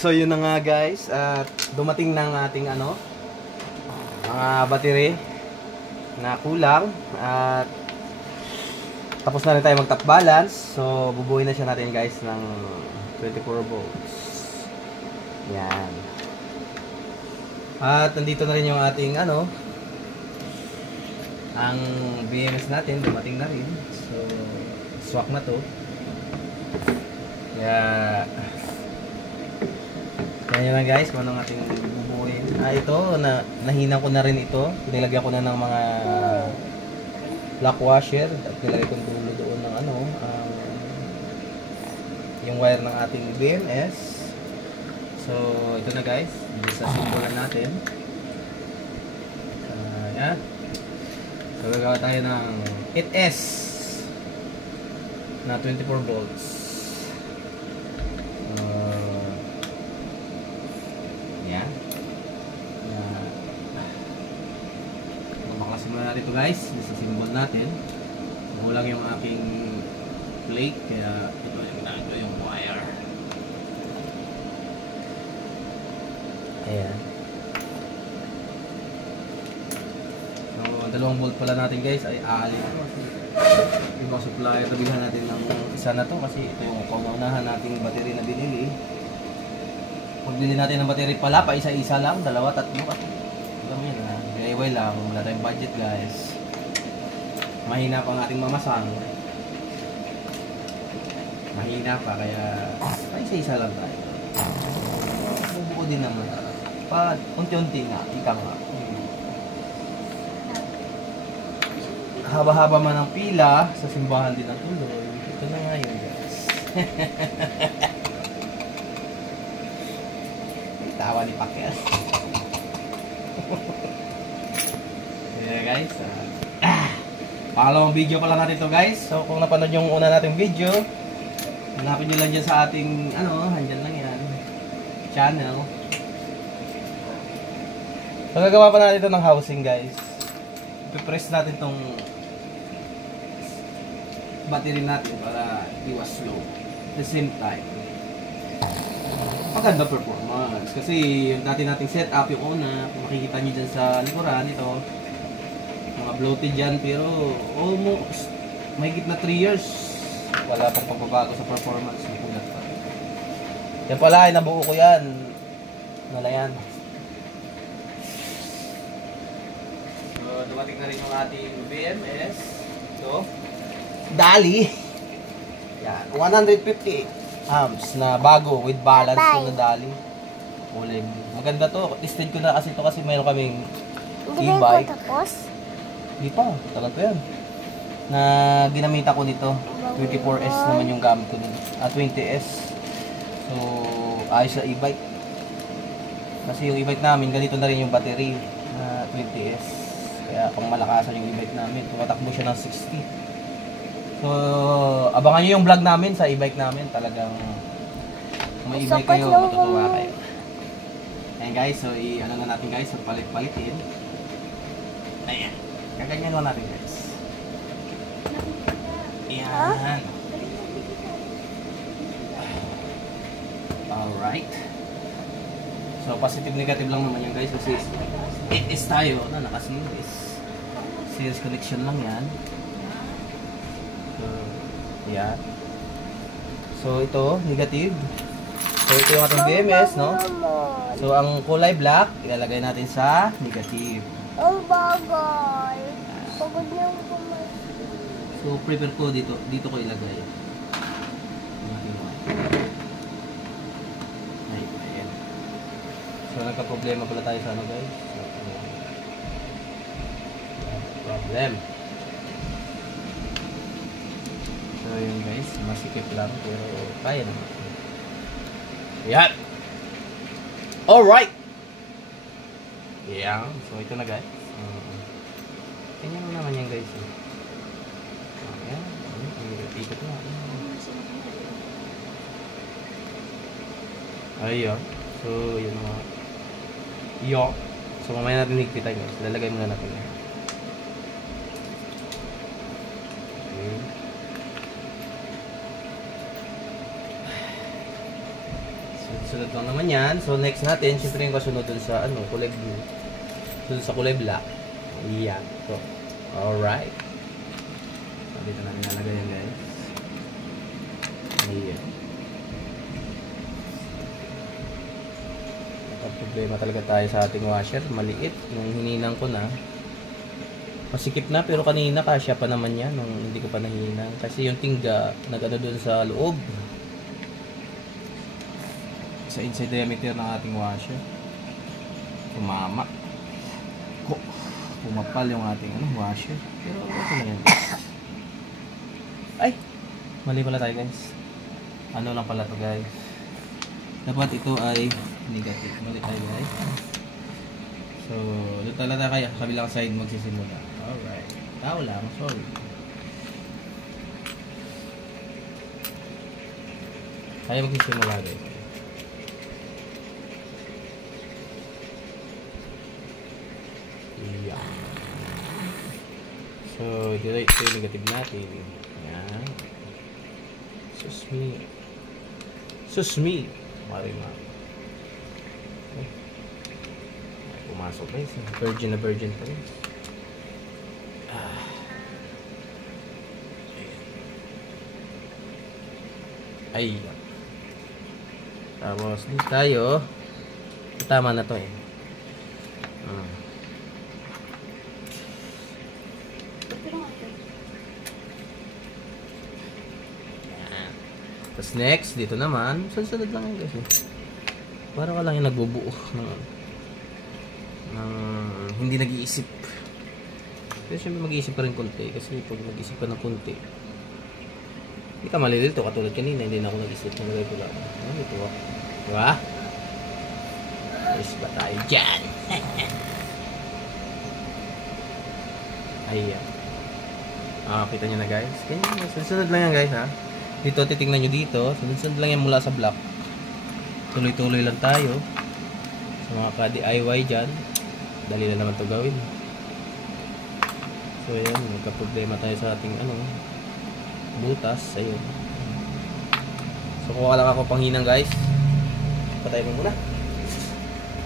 So yun na nga guys, at dumating na ang ating mga battery na kulang at tapos na rin tayo mag top balance. So bubuhin na siya natin guys ng 24 volts. Yan. At nandito na rin yung ating ang BMS natin, dumating na rin. So swak na to. Kaya yan lang guys, kung anong ating bubuhin. Ito, nahina ko na rin ito. Nilagyan ko na ng mga black washer at nilagay ko dulo doon ng yung wire ng ating BMS. So ito na guys, sa simbolan natin. Yan. So gagawa tayo ng 8S na 24 volts. Yan. Makaklasin muna natin ito guys, sa symbol natin. Mahulang yung aking plate, kaya ito yung wire. Ayan. So, 2 volt pala natin guys ay aalin ko. Yung mga supplier, tabihan natin ng isa na to kasi ito yung kaunahan nating battery na binili. Pagbili natin ng battery pala, pa isa-isa lang, 2, 3 kasi alam yun ha, DIY lang, wala tayong budget guys. Mahina pa ang ating mamasang. Mahina pa, kaya pa isa-isa lang tayo. Bubuo din naman. Pa unti-unti nga, ika nga. Haba-haba man ang pila, sa simbahan din ang tuloy. Ito na nga yun guys. Tawa ni Pacquiao. Yeah guys. Pangalawang video pa lang natin to guys. So kung napanood yung una nating video, hanapin nyo lang dyan sa ating andyan lang yan, channel. So gagawa pa natin ito ng housing guys. Ipipress natin tong battery natin para iwas slow. At the same time, maganda performance. Kasi yung dati nating setup, yung una, kung makikita nyo dyan sa likuran, ito, mga bloated dyan, pero almost, mahigit na 3 years, wala pang pagbabago sa performance. Makulat pa. Yan pala, ay nabuo ko yan. Nalayan. So, dumating na rin yung ating BMS. Ito. Dali. Yan, 150 amps na bago with balance yung nadali. Kulay blue. Maganda to. Listed ko na kasi ito kasi mayroon kaming e-bike. Hindi tapos? Hindi pa. Tagal ko yan. Na ginamita ko nito. 24S naman yung gamit ko nito. 20S. So, ayos na e-bike. Kasi yung e-bike namin, ganito na rin yung battery na 20S. Kaya pang malakasan yung e-bike namin. Tumatakbo siya ng 60. So, abangan nyo yung vlog namin sa e-bike namin. Talagang kung may e-bike kayo, matutuwa kayo. Ayan guys, so ano na natin guys, so palit-palitin. Ayan, kaganyan lang natin guys. Ayan. Alright. So, positive-negative lang naman yan guys kasi it is tayo na naka-series. Series connection lang yan. Yan. So ito, negative. So ito yung ating BMS, no? So ang kulay black, ilalagay natin sa negative. Ang bagay. Pagod na yung kumay. So prepare ko dito ko ilagay. Ayan. So nagka-problema pala tayo sa guys. Problem. So yun guys, masikip lang pero kaya naman. Yan. Alright. Yan. So ito na guys. Ganyan mo naman yan guys. Ayan. Ikot na. Ayan. So yun mga. Yo. So mamaya natin higpitan guys. Lalagay muna natin yan. Okay. Sunod lang naman yan. So next natin, syempre yung kasunod dun sa ano, kulay blue. Dun sa kulay black. Yan. So, alright. So, dito natin nalagay yan guys. Ayan. Problema talaga tayo sa ating washer. Maliit. Yung hininang ko na. Masikip na pero kanina kasya pa naman yan nung hindi ko pa nahinang. Kasi yung tingga nag-ano dun sa loob. Sa inside diameter ng ating washer. Tumama. Pumapal yung ating washer. Pero okay na yan. Ay! Mali pala tayo guys. Ano lang pala to guys. Dapat ito ay negative. Mali tayo guys. So, doon talaga kaya kabilang side magsisimula. Alright. Tao lang, sorry. Kaya magsisimula guys. Yeah. So, ito yung negative natin. Yan. Susmi. Susmi. Marimar. Okay. Pumasok guys. Virgin na virgin pa rin. Ay. Tapos dito tayo. Tama na to eh. Tapos next, dito naman. Sunod lang yun guys. Para ka lang yung nagbubuo ng hindi nag-iisip. Pero syempre mag-iisip pa rin konti. Kasi pag nag-iisip ka ng konti, hindi ka malilito. Katulad kanina, hindi na ako nag-isip. Nalagay ko lang. Ano ito ah? Diba? Ayos ba tayo dyan? Ayan. Kita nyo na guys. Sunod lang yan guys ha. Dito titingnan nyo dito. Sunod lang yan mula sa block. Tuloy-tuloy lang tayo. Sa mga ka-DIY dyan. Dali na naman ito gawin. So ayan. Magka-problema tayo sa ating butas. Ayun. So kuha lang ako panghinang guys. Patay mo muna.